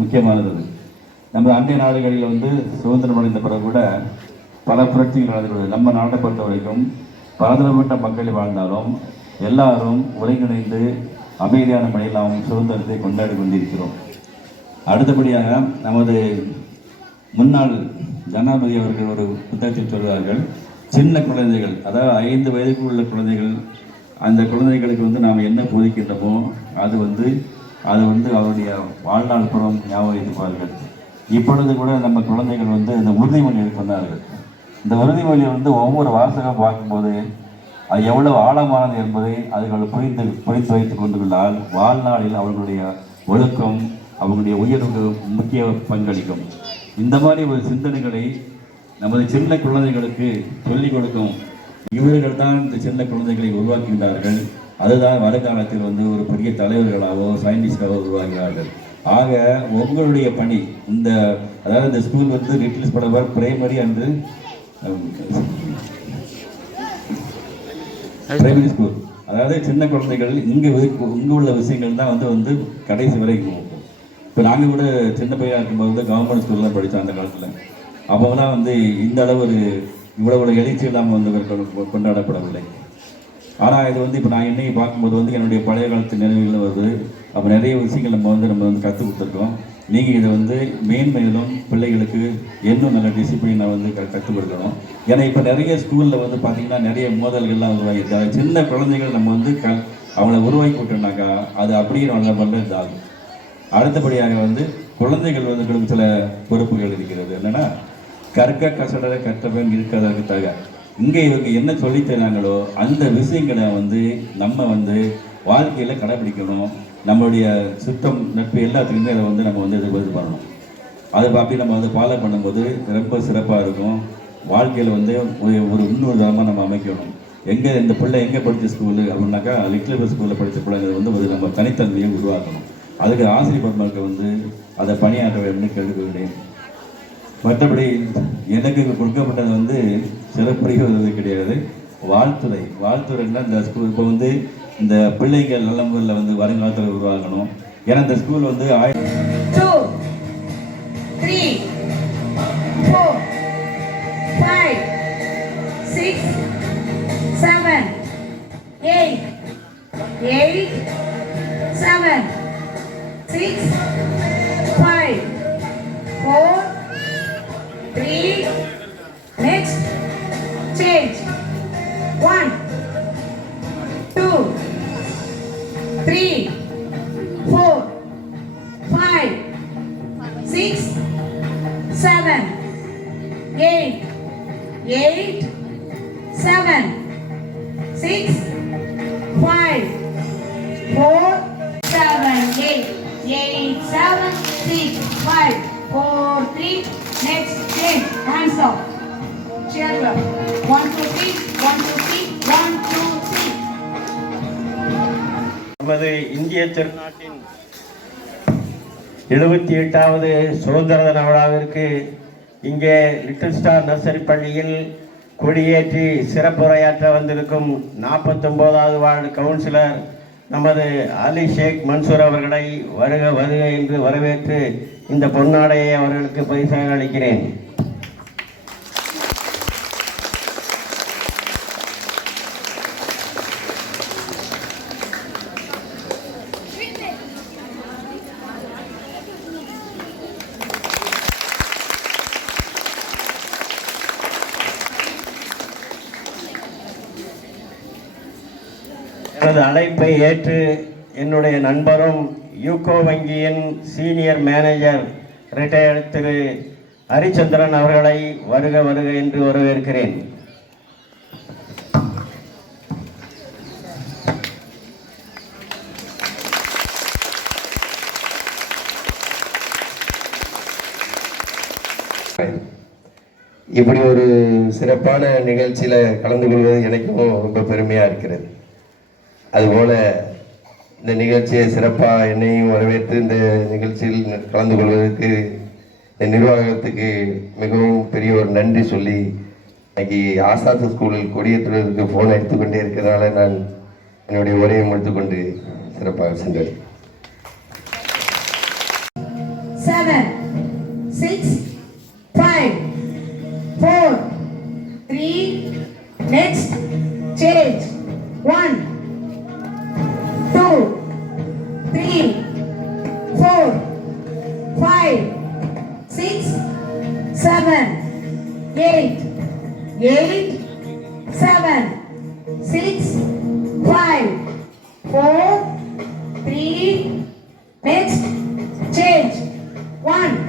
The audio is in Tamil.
முக்கியமானது. நம்ம அண்டை நாடுகளில் வந்து சுதந்திரம் அடைந்த பிறகு கூட பல புரட்சிகள் நடந்துள்ளது நம்ம நாட்டை பொறுத்த வரைக்கும் பலதரப்பட்ட மக்கள் வாழ்ந்தாலும் எல்லாரும் ஒருங்கிணைந்து அமைதியான முறையில் நாம் சுதந்திரத்தை கொண்டாடி கொண்டிருக்கிறோம். அடுத்தபடியாக நமது முன்னாள் ஜனாதிபதி அவர்கள் ஒரு புத்தகத்தில் சொல்கிறார்கள் சின்ன குழந்தைகள் அதாவது ஐந்து வயதுக்கு உள்ள குழந்தைகள் அந்த குழந்தைகளுக்கு வந்து நாம் என்ன போதிக்கின்றோமோ அது வந்து அது வந்து அவருடைய வாழ்நாள் புறம் ஞாபகம் வைத்துப்பார்கள் இப்பொழுது கூட நம்ம குழந்தைகள் வந்து இந்த உறுதிமொழி சொன்னார்கள். இந்த உறுதிமொழி வந்து ஒவ்வொரு வாசகம் பார்க்கும்போது அது எவ்வளவு ஆழமானது என்பதை அதுகள் புரிந்து புரிந்து வைத்துக் கொண்டுள்ளால் வாழ்நாளில் அவர்களுடைய ஒழுக்கம் அவங்களுடைய உயர்வுக்கு முக்கிய பங்களிக்கும். இந்த மாதிரி ஒரு சிந்தனைகளை நமது சின்ன குழந்தைகளுக்கு சொல்லிக் கொடுக்கும். இவர்கள் தான் இந்த சின்ன குழந்தைகளை உருவாக்குகின்றார்கள். அதுதான் வருங்காலத்தில் வந்து ஒரு பெரிய தலைவர்களாகவோ சயின்டிஸ்டாகவோ உருவாகிறார்கள். ஆக உங்களுடைய பணி இந்த அதாவது இந்த ஸ்கூல் வந்து லிட்டில்ஸ் படவர் பிரைமரி அண்டு பிரைமரி ஸ்கூல் அதாவது சின்ன குழந்தைகள் இங்கே இங்கே உள்ள விஷயங்கள் தான் வந்து வந்து கடைசி வரைக்கும் போகும் இப்போ நாங்கள் கூட சின்ன பையனாக இருக்கும்போது வந்து கவர்மெண்ட் ஸ்கூலில் படித்தோம் அந்த காலத்தில். அப்போலாம் வந்து இந்த அளவு ஒரு இவ்வளவு எழுச்சி இல்லாமல் வந்து கொண்டாடப்படவில்லை. ஆனால் இது வந்து இப்போ நான் இன்னைக்கு பார்க்கும்போது வந்து என்னுடைய பழைய காலத்து நினைவுகள் வருது. அப்போ நிறைய விஷயங்கள் நம்ம வந்து நம்ம வந்து கற்றுக் கொடுத்துருக்கோம். நீங்கள் இதை வந்து மேன்மையிலும் பிள்ளைகளுக்கு இன்னும் நல்ல டிசிப்ளினை வந்து க கற்றுக் கொடுக்கணும். ஏன்னா இப்போ நிறைய ஸ்கூலில் வந்து பார்த்திங்கன்னா நிறைய மோதல்கள்லாம் உருவாகிருக்கு அது சின்ன குழந்தைகள் நம்ம வந்து க அவங்கள உருவாக்கி விட்டோம்னாக்கா அது அப்படியே நல்ல பண்ண இதாகும். அடுத்தபடியாக வந்து குழந்தைகள் வந்து சில பொறுப்புகள் இருக்கிறது. என்னன்னா கற்க கசடரை கற்றவன் இருக்கிறதற்கு தக. இங்கே இவங்க என்ன சொல்லித் தராங்களோ அந்த விஷயங்களை வந்து நம்ம வந்து வாழ்க்கையில் கடைபிடிக்கணும். நம்மளுடைய சுத்தம் நட்பு எல்லாத்துக்குமே அதை வந்து நம்ம வந்து எதிர்பார்த்து இது பண்ணணும். அதை அப்படி நம்ம வந்து ஃபாலோ பண்ணும்போது ரொம்ப சிறப்பாக இருக்கும். வாழ்க்கையில் வந்து ஒரு ஒரு இன்னொரு நம்ம அமைக்கணும். எங்கே இந்த பிள்ளை எங்கே படித்த ஸ்கூலு அப்படின்னாக்கா லிட்டில் ஸ்கூலில் படித்த பிள்ளைங்க வந்து ஒரு நம்ம தனித்தன்மையை உருவாக்கணும். அதுக்கு ஆசிரியர் பெருமக்கள் வந்து அதை பணியாற்ற வேண்டும் கேட்டுக்கொள்கிறேன். மற்றபடி எனக்கு கொடுக்கப்பட்டது வந்து சிறப்புரிவது கிடையாது. வாழ்த்துறை. வாழ்த்துறைன்னா இந்த ஸ்கூல் இப்போ வந்து இந்த பிள்ளைகள் நல்ல முறையில் வந்து வருங்காலத்தில் உருவாகணும். ஏன்னா இந்த ஸ்கூல் வந்து ஆயிரத்தி six, seven, eight, three, four, five, six, seven, eight, eight, seven, six, five, four, seven, eight, eight, seven, six, five, four, three, next, change, hands up. Cheer up. One, two, three, one, two, நமது இந்திய திருநாட்டின் எழுபத்தி எட்டாவது சுதந்திர தின விழாவிற்கு இங்கே லிட்டில் ஸ்டார் நர்சரி பள்ளியில் கொடியேற்றி சிறப்புரையாற்ற வந்திருக்கும் நாற்பத்தொம்போதாவது வார்டு கவுன்சிலர் நமது அலி ஷேக் மன்சூர் அவர்களை வருக வருக என்று வரவேற்று இந்த பொன்னாடையை அவர்களுக்கு பரிசாக அளிக்கிறேன். எனது அழைப்பை ஏற்று என்னுடைய நண்பரும் யூகோ வங்கியின் senior manager retired Thiru Harichandran அவர்களை வருக வருக என்று வரவேற்கிறேன். இப்படி ஒரு சிறப்பான நிகழ்ச்சியில் கலந்து கொள்வது எனக்கும் ரொம்ப பெருமையாக இருக்கிறது. அதுபோல் இந்த நிகழ்ச்சியை சிறப்பாக என்னையும் வரவேற்று இந்த நிகழ்ச்சியில் கலந்து கொள்வதற்கு இந்த நிர்வாகத்துக்கு மிகவும் பெரிய ஒரு நன்றி சொல்லி இன்னைக்கு ஆசாத்து ஸ்கூலில் கொடியேற்றுவதற்கு ஃபோன் எடுத்துக்கொண்டே இருக்கிறதால நான் என்னுடைய உரையை முடித்துக்கொண்டு சிறப்பாக சென்றேன். Seven, six, five, four, three, next, change, seven, eight, eight, seven, six, five, four, three, next, change, one,